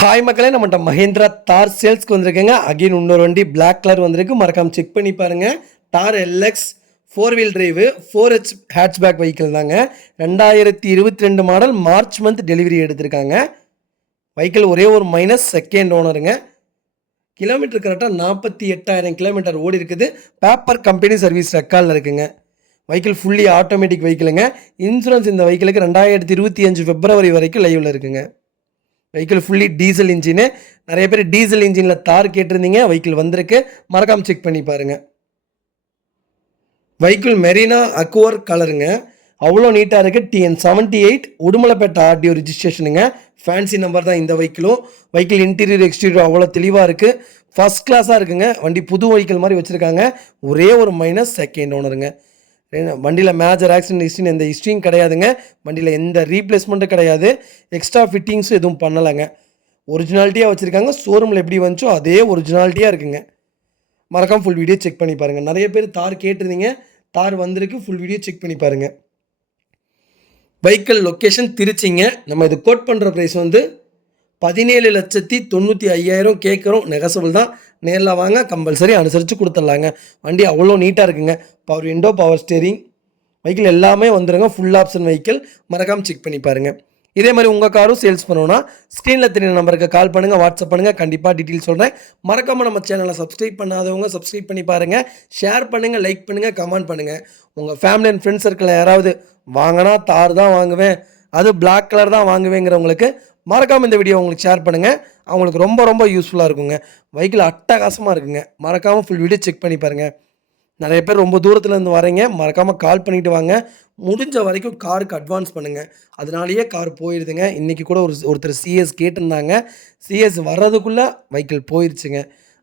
Hi மக்களே, நம்மகிட்ட மஹேந்திரா தார் சேல்ஸ்க்கு வந்திருக்கேங்க. அகைன் இன்னொரு வண்டி பிளாக் கலர் வந்திருக்கு. மறக்காம செக் பண்ணி பாருங்க. Thar LX 4 wheel drive 4H hatchback vehicle தாங்க. 2022 மாடல் மார்ச் மந்த் டெலிவரி எடுத்திருக்காங்க. வெஹிக்கிள் ஒரே ஒரு மைனஸ், செகண்ட் ஓனருங்க. கிலோமீட்டர் கரெக்டாக 48,000 கிலோமீட்டர் ஓடி இருக்குது. பேப்பர் கம்பெனி சர்வீஸ் ரெக்கார்டில் இருக்குங்க. வெஹிக்கிள் ஃபுல்லி ஆட்டோமேட்டிக் வெஹிக்கிளுங்க. இன்சூரன்ஸ் இந்த வெஹிக்கிளுக்கு 2025 பிப்ரவரி வரைக்கும் லைவில் இருக்குங்க. Vehicle fully diesel engine. நிறைய பேர் டீசல் இன்ஜினில் தார் கேட்டிருந்தீங்க. வெஹிக்கிள் வந்திருக்கு, மறக்காமல் செக் பண்ணி பாருங்கள். வெஹிக்கிள் மெரினா அக்வர் கலருங்க. அவ்வளோ நீட்டாக இருக்குது. TN78 உடுமலைப்பேட்டை ஆர்டிஓ ரிஜிஸ்ட்ரேஷனுங்க. ஃபேன்சி நம்பர் தான் இந்த வெஹிக்கிளும். வெஹிக்கிள் இன்டீரியர் எக்ஸ்டீரியர் அவ்வளோ தெளிவாக இருக்குது. ஃபஸ்ட் கிளாஸாக இருக்குங்க. வண்டி புது வெஹிக்கிள் மாதிரி வச்சுருக்காங்க. ஒரே ஒரு மைனஸ், செகண்ட் ஓனருங்க. வண்டியில் மேஜர் ஆக்சிடென்ட் ஹிஸ்ட்ரின்னு எந்த ஹிஸ்ட்ரியும் கிடையாதுங்க. வண்டியில் எந்த ரீப்ளேஸ்மெண்ட்டும் கிடையாது. எக்ஸ்ட்ரா ஃபிட்டிங்ஸும் எதுவும் பண்ணலைங்க. ஒரிஜினாலிட்டியாக வச்சுருக்காங்க. ஷோரூமில் எப்படி வந்துச்சோ அதே ஒரிஜினாலிட்டியாக இருக்குங்க. மறக்காமல் ஃபுல் வீடியோ செக் பண்ணி பாருங்கள். நிறைய பேர் தார் கேட்டிருந்தீங்க. தார் வந்திருக்கு. ஃபுல் வீடியோ செக் பண்ணி பாருங்கள். வெஹிக்கிள் லொக்கேஷன் திருச்சிங்க. நம்ம இது கோட் பண்ணுற ப்ரைஸ் வந்து 17,95,000 கேட்குறோம். நெகசபிள் தான். நேரில் வாங்க, கம்பல்சரி அனுசரித்து கொடுத்துட்லாங்க. வண்டி அவ்வளோ நீட்டாக இருக்குங்க. Power window, power steering vehicle எல்லாமே வந்துடுங்க. Full option vehicle. மறக்காமல் செக் பண்ணி பாருங்கள். இதே மாதிரி உங்கள் காரும் சேல்ஸ் பண்ணணும்னா ஸ்க்ரீனில் தெரியுற நம்பருக்கு கால் பண்ணுங்கள், வாட்ஸ்அப் பண்ணுங்கள். கண்டிப்பாக டீட்டெயில் சொல்கிறேன். மறக்காமல் நம்ம சேனலை சப்ஸ்கிரைப் பண்ணாதவங்க சப்ஸ்கிரைப் பண்ணி பாருங்கள். ஷேர் பண்ணுங்கள், லைக் பண்ணுங்கள், கமெண்ட் பண்ணுங்கள். உங்கள் ஃபேமிலி அண்ட் ஃப்ரெண்ட்ஸ் சர்க்கிளில் யாராவது வாங்கினா தார் தான் வாங்குவேன், அது பிளாக் கலர் தான் வாங்குவேங்கிறவங்களுக்கு மறக்காமல் இந்த வீடியோ உங்களுக்கு ஷேர் பண்ணுங்கள். அவங்களுக்கு ரொம்ப ரொம்ப யூஸ்ஃபுல்லாக இருக்குங்க. வெஹிக்கிள் அட்டகாசமாக இருக்குங்க. மறக்காமல் ஃபுல் வீடியோ செக் பண்ணி பாருங்கள். நிறைய பேர் ரொம்ப தூரத்துலேருந்து வரீங்க. மறக்காமல் கால் பண்ணிவிட்டு வாங்க. முடிஞ்ச வரைக்கும் காருக்கு அட்வான்ஸ் பண்ணுங்கள். அதனாலேயே கார் போயிடுதுங்க. இன்றைக்கி கூட ஒருத்தர் சிஎஸ் கேட்டிருந்தாங்க. சிஎஸ் வர்றதுக்குள்ளே வெஹிக்கிள் போயிடுச்சுங்க.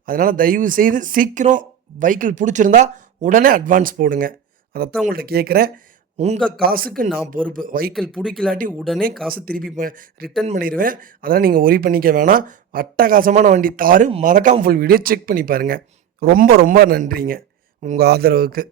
அதனால் தயவு செய்து சீக்கிரம் வெஹிக்கிள் பிடிச்சிருந்தா உடனே அட்வான்ஸ் போடுங்க. அதைத்தான் உங்கள்கிட்ட கேட்குறேன். உங்கள் காசுக்கு நான் பொறுப்பு. வெஹிக்கிள் பிடிக்கலாட்டி உடனே காசு திருப்பி ரிட்டர்ன் பண்ணிடுவேன். அதெல்லாம் நீங்கள் ஒரி பண்ணிக்க வேணாம். அட்டகாசமான வண்டி தார். மறக்காமல் ஃபுல் வீடியோ செக் பண்ணி பாருங்கள். ரொம்ப ரொம்ப நன்றிங்க உங்கள் ஆதரவுக்கு.